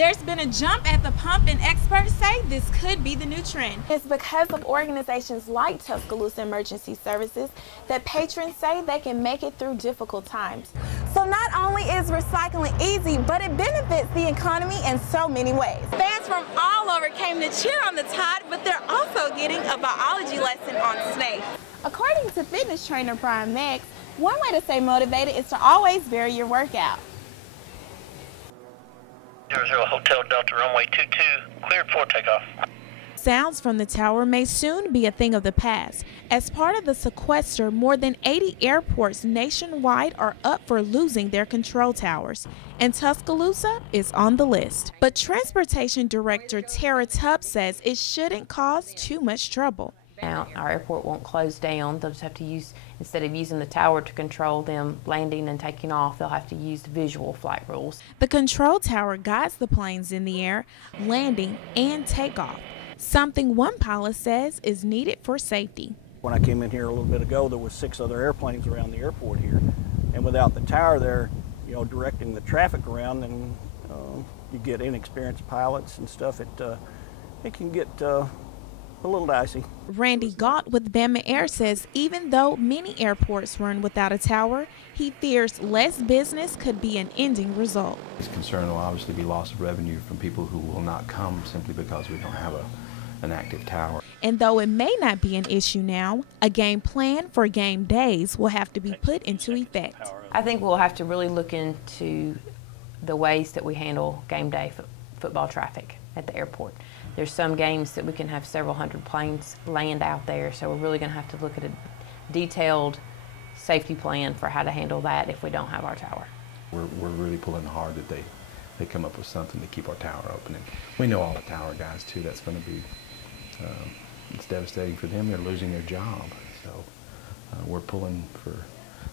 There's been a jump at the pump, and experts say this could be the new trend. It's because of organizations like Tuscaloosa Emergency Services that patrons say they can make it through difficult times. So not only is recycling easy, but it benefits the economy in so many ways. Fans from all over came to cheer on the Tide, but they're also getting a biology lesson on snakes. According to fitness trainer Brian Meggs, one way to stay motivated is to always vary your workout. 00 Hotel Delta runway 22, cleared for takeoff. Sounds from the tower may soon be a thing of the past. As part of the sequester, more than 80 airports nationwide are up for losing their control towers, and Tuscaloosa is on the list. But Transportation Director Tara Tubbs says it shouldn't cause too much trouble. Now, our airport won't close down. They'll just have to use, instead of using the tower to control them landing and taking off, they'll have to use the visual flight rules. The control tower guides the planes in the air, landing and takeoff, something one pilot says is needed for safety. When I came in here a little bit ago, there was 6 other airplanes around the airport here, and without the tower there, you know, directing the traffic around, and you get inexperienced pilots and stuff. It can get a little dicey. Randy Galt with Bama Air says even though many airports run without a tower, he fears less business could be an ending result. His concern will obviously be loss of revenue from people who will not come simply because we don't have an active tower. And though it may not be an issue now, a game plan for game days will have to be put into effect. I think we'll have to really look into the ways that we handle game day football traffic at the airport. There's some games that we can have several hundred planes land out there, so we're really going to have to look at a detailed safety plan for how to handle that if we don't have our tower. We're really pulling hard that they come up with something to keep our tower open. And we know all the tower guys too. That's going to be it's devastating for them. They're losing their job. So we're pulling for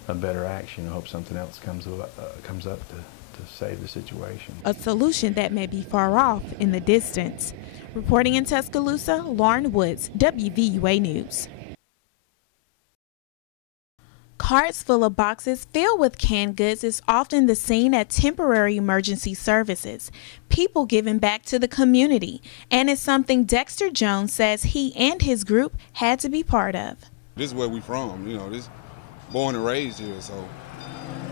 a better action. I hope something else comes up to save the situation. A solution that may be far off in the distance. Reporting in Tuscaloosa, Lauren Woods, WVUA News. Carts full of boxes filled with canned goods is often the scene at temporary emergency services. People giving back to the community, and it's something Dexter Jones says he and his group had to be part of. This is where we from, you know, this born and raised here, so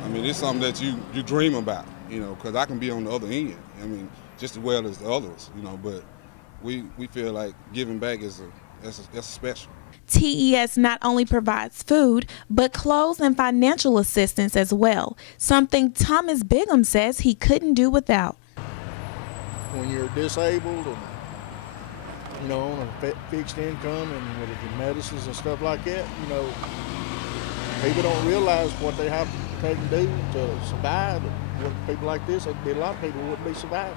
I mean, it's something that you dream about, you know, because I can be on the other end, I mean, just as well as the others, you know, but we feel like giving back is that's special. TES not only provides food, but clothes and financial assistance as well, something Thomas Bigham says he couldn't do without. When you're disabled and, you know, on a fixed income and with your medicines and stuff like that, you know, people don't realize what they have to take and do to survive. With people like this, there'd be a lot of people who wouldn't be surviving.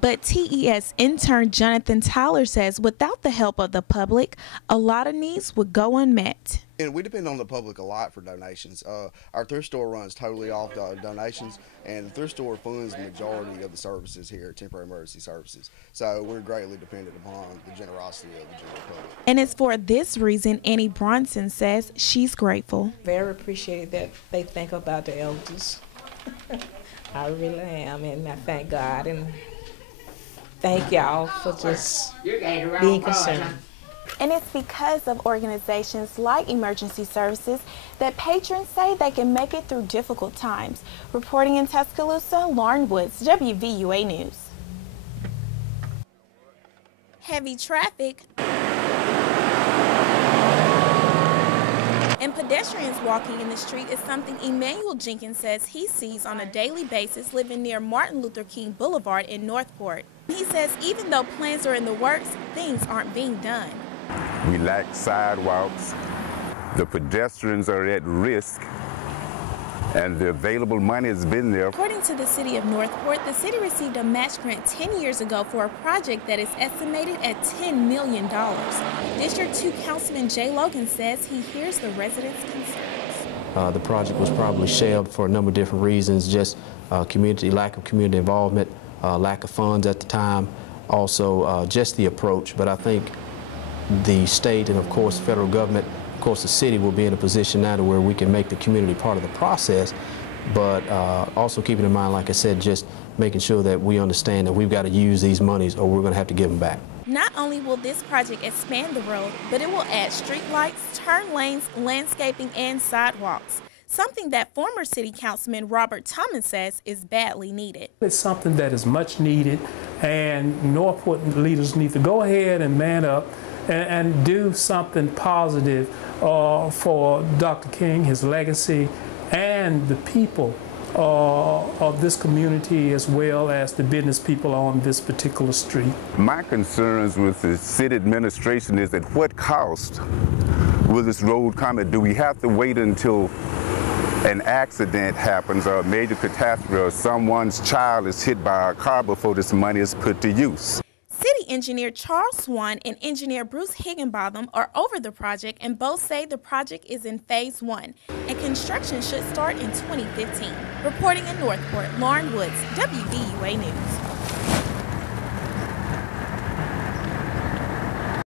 But TES intern Jonathan Tyler says without the help of the public, a lot of needs would go unmet. And we depend on the public a lot for donations. Our thrift store runs totally off donations, and the thrift store funds the majority of the services here at Temporary Emergency Services. So we're greatly dependent upon the generosity of the general public. And it's for this reason Annie Bronson says she's grateful. Very appreciated that they think about the elders. I really am, and I thank God and thank y'all for just being concerned. And it's because of organizations like Emergency Services that patrons say they can make it through difficult times. Reporting in Tuscaloosa, Lauren Woods, WVUA News. Heavy traffic and pedestrians walking in the street is something Emmanuel Jenkins says he sees on a daily basis living near Martin Luther King Boulevard in Northport. He says even though plans are in the works, things aren't being done. We lack sidewalks, the pedestrians are at risk, and the available money has been there. According to the city of Northport, the city received a match grant 10 years ago for a project that is estimated at $10 million. District 2 Councilman Jay Logan says he hears the residents' concerns. The project was probably shelved for a number of different reasons, just lack of community involvement, lack of funds at the time, also just the approach. But I think the state and, of course, federal government, of course, the city will be in a position now to where we can make the community part of the process, but also keeping in mind, like I said, just making sure that we understand that we've got to use these monies or we're going to have to give them back. Not only will this project expand the road, but it will add street lights, turn lanes, landscaping, and sidewalks. Something that former City Councilman Robert Tumman says is badly needed. It's something that is much needed, and Northport leaders need to go ahead and man up and do something positive for Dr. King, his legacy, and the people of this community, as well as the business people on this particular street. My concerns with the city administration is at what cost will this road come at? Do we have to wait until an accident happens or a major catastrophe or someone's child is hit by a car before this money is put to use? City engineer Charles Swan and engineer Bruce Higginbotham are over the project, and both say the project is in phase 1 and construction should start in 2015. Reporting in Northport, Lauren Woods, WVUA News.